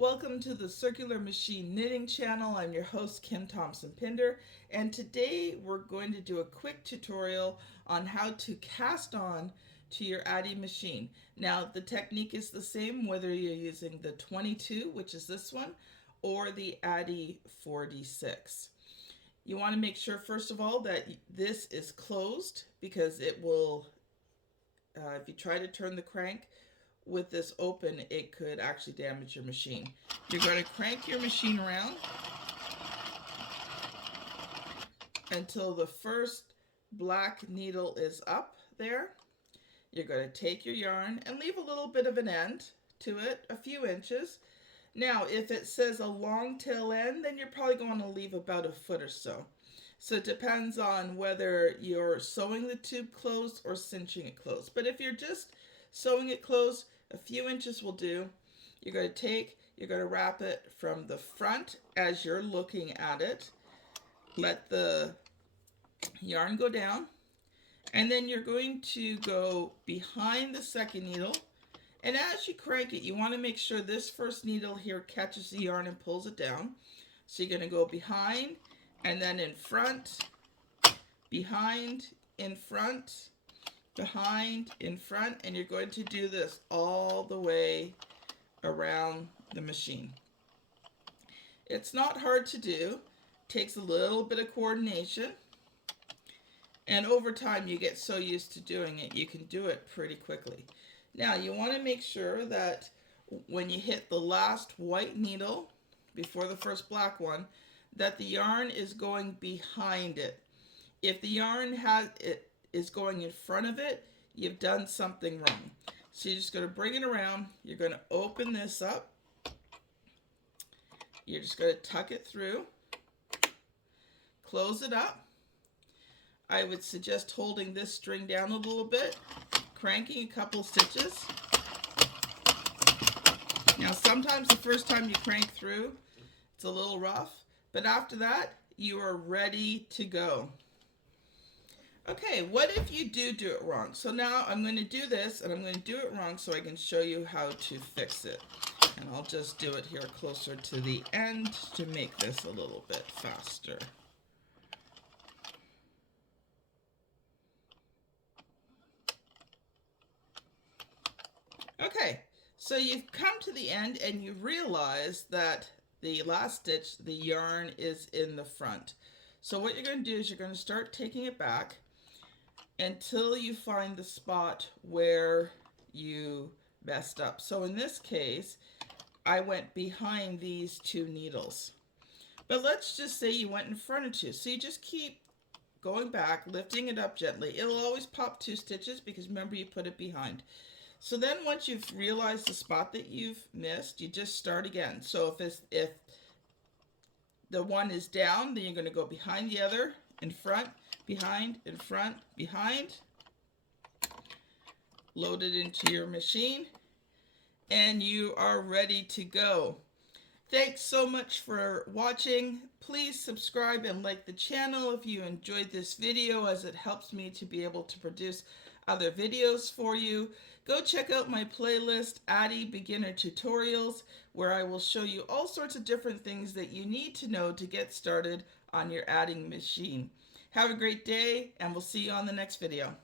Welcome to the Circular Machine Knitting Channel. I'm your host, Kim Thompson-Pinder, and today we're going to do a quick tutorial on how to cast on to your Addi machine. Now, the technique is the same whether you're using the 22, which is this one, or the Addi 46. You want to make sure, first of all, that this is closed because it will, if you try to turn the crank with this open, it could actually damage your machine. You're going to crank your machine around until the first black needle is up there. You're going to take your yarn and leave a little bit of an end to it, a few inches. Now, if it says a long tail end, then you're probably going to leave about a foot or so. So it depends on whether you're sewing the tube closed or cinching it closed. But if you're just sewing it closed, a few inches will do. You're going to wrap it from the front as you're looking at it. Let the yarn go down. And then you're going to go behind the second needle. And as you crank it, you want to make sure this first needle here catches the yarn and pulls it down. So you're going to go behind and then in front, behind, in front, behind, in front, and you're going to do this all the way around the machine. It's not hard to do. It takes a little bit of coordination. And over time, you get so used to doing it, you can do it pretty quickly. Now, you want to make sure that when you hit the last white needle before the first black one, that the yarn is going behind it. If the yarn is going in front of it, you've done something wrong. So you're just going to bring it around. You're going to open this up. You're just going to tuck it through. Close it up. I would suggest holding this string down a little bit, cranking a couple stitches. Now sometimes the first time you crank through, it's a little rough, but after that, you are ready to go. Okay, what if you do it wrong? So now I'm going to do this, and I'm going to do it wrong so I can show you how to fix it. And I'll just do it here closer to the end to make this a little bit faster. Okay, so you've come to the end and you realize that the last stitch, the yarn is in the front. So what you're going to do is you're going to start taking it back until you find the spot where you messed up. So in this case, I went behind these two needles. But let's just say you went in front of two. So you just keep going back, lifting it up gently. It'll always pop 2 stitches because remember you put it behind. So then once you've realized the spot that you've missed, you just start again. So if the one is down, then you're going to go behind the other, in front, behind, in front, behind. Load it into your machine, and you are ready to go. Thanks so much for watching. Please subscribe and like the channel if you enjoyed this video, as it helps me to be able to produce other videos for you. Go check out my playlist, Addi Beginner Tutorials, where I will show you all sorts of different things that you need to know to get started on your adding machine. Have a great day, and we'll see you on the next video.